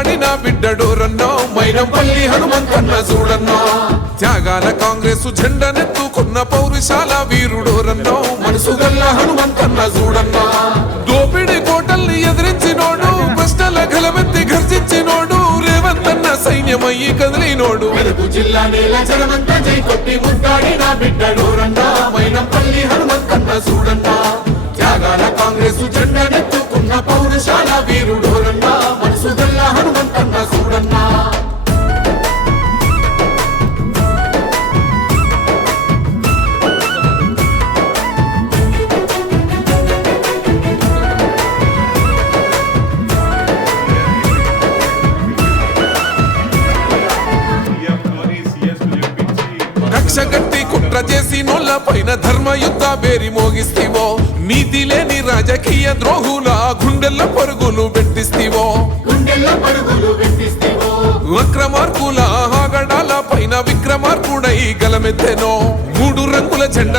ముద్దాడిన బిడ్డడోరన్నో మైనంపల్లి హనుమంతన్న చూడన్నో. త్యాగాల కాంగ్రెస్ జెండనెత్తుకున్న పౌరుషాల వీరుడోరన్నో మనసు గల్ల హనుమంతన్న చూడన్నో. దోపిడి కోటల్ని ఎదిరించినోడు ప్రశ్నల గలమెత్తి గర్జించినోడు రేవంతన్న సైన్యమయ్యి కదిలినోడు. మెరుపు జిల్లా నేల జనమంతా జై కొట్టి ముద్దాడిన బిడ్డడోరన్నా మైనంపల్లి హనుమంతన్న చూడన్నా. త్యాగాల కాంగ్రెస్ జెండనెత్తుకున్న పౌరుషాల వీరుడోరన్నా మనసు గల్ల కక్ష గట్టి కుట్ర చేసి నోళ్ళ పైన ధర్మ యుద్ధ బేరి మోగిస్తివో. నీతి లేని రాజకీయ ద్రోహుల గుండెల్ల పరుగులు పెట్టిస్తీవో. వక్రమార్కుల పరుగులు ఆగడాల పైన విక్రమార్కుడై గలమెత్తెనో. మూడు రంగుల జెండ